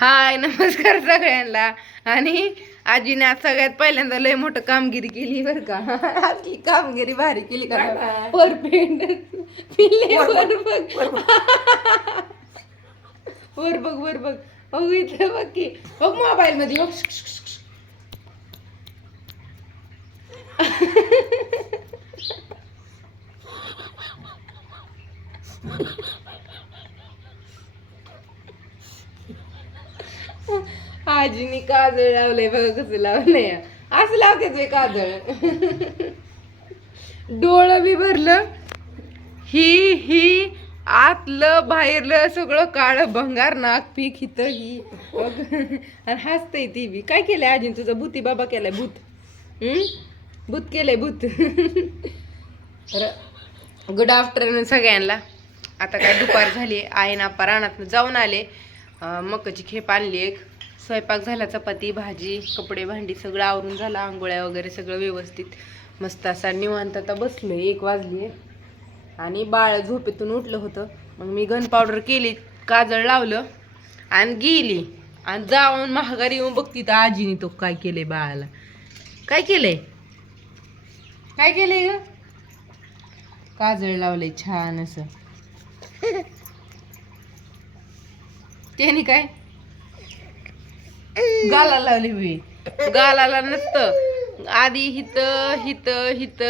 हाय नमस्कार सगळ्यांना. आणि आजीने आज सगळ्यात पहिल्यांदा लय मोठं कामगिरी केली बरं का. आपली कामगिरी भारी केली का? परफेक्ट वर. बघ वर बघ बघ इथं बघ की. बघ मोबाईल मध्ये बघ. आजीने काजळ लावलंय बघ कसं लावलंय. असं लावते ते काजळ. डोळं बी भरलं. ही ही आतलं बाहेरलं सगळं काळ भंगार नाक पीक हित ही आणि हसतय ती बी. काय केलंय आजीन तुझं? भूती बाबा केलाय भूत. हम्म? भूत केलंय भूत. गुड आफ्टरनून सगळ्यांना. आता काय दुपार झाली आई ना रानातनं जाऊन आले. मकाची खेप आणली एक. स्वयंपाक झाला चपाती भाजी कपडे भांडी सगळं आवरून झालं. आंघोळ्या वगैरे सगळं व्यवस्थित. मस्त असा निवांत आता बसलो एक वाजली. आणि बाळ झोपेतून उठलं होतं. मग मी गन पावडर केली काजळ लावलं आणि गेली. आणि जाऊन महागारी येऊन बघती तर आजीने तो काय केलंय बाळाला? काय केलंय? काय केलंय ग? काजळ लावलंय छान असं. त्याने काय? गाला लावली मी. गालाला नसतं. आधी हित हित हित.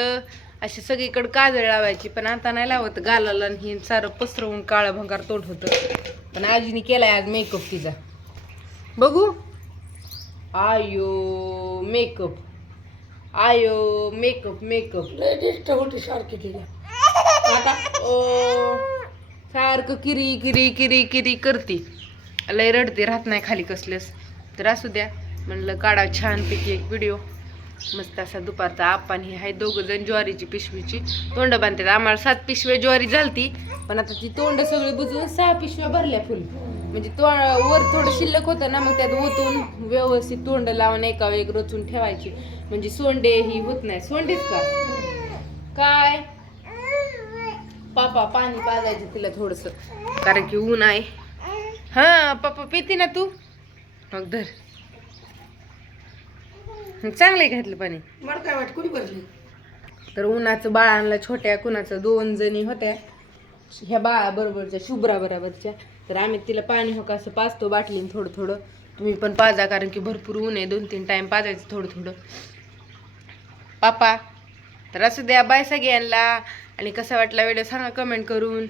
अशी सगळीकडे काजळ लावायची पण आता नाही लावत. गालाला ही सारं पसरवून काळं भंगार तोंड होतं. पण आजीने केलाय आज मेकअप तिचा. बघू. आयो मेकअप आयो मेकअप मेकअप होती सारखी तिला. आता ओ सारखं किरी किरी किरी किरी करते. लय रडते राहत नाही खाली कसलेस तर असू द्या म्हणलं काढा छानपैकी एक व्हिडिओ मस्त असा दुपारचा आपण आहे दोघं जण ज्वारीची पिशवीची. तोंड बांधतात. आम्हाला सात पिशव्या ज्वारी झालती पण आता ती तोंड सगळी बुजून सहा पिशव्या भरल्या फुल. म्हणजे तो वर थोडं शिल्लक होतं ना मग त्यात ओतून व्यवस्थित तोंड लावून एका एक रचून ठेवायची. म्हणजे सोंडे ही होत नाही. सोंडेच का? काय? पापा पाणी पाजायचं तिला थोडस. कारण की ऊन आहे. हा पप्पा पिते ना तू. मग धर. चांगले घातलं पाणी. मला काय वाट कुणी भरली? तर उन्हाचं बाळांना छोट्या कुणाचं दोन जणी होत्या. ह्या बाळा बरोबरच्या शुभ्रा बरोबरच्या. तर आम्ही तिला पाणी हो का असं पाजतो बाटलीन थोडं थोडं. तुम्ही पण पाजा कारण की भरपूर ऊन आहे. दोन तीन टाइम पाजायचं थोडं थोडं. पापा तर असू द्या बाय सगळ्यांना. आणि कसा वाटला व्हिडिओ सांगा कमेंट करून.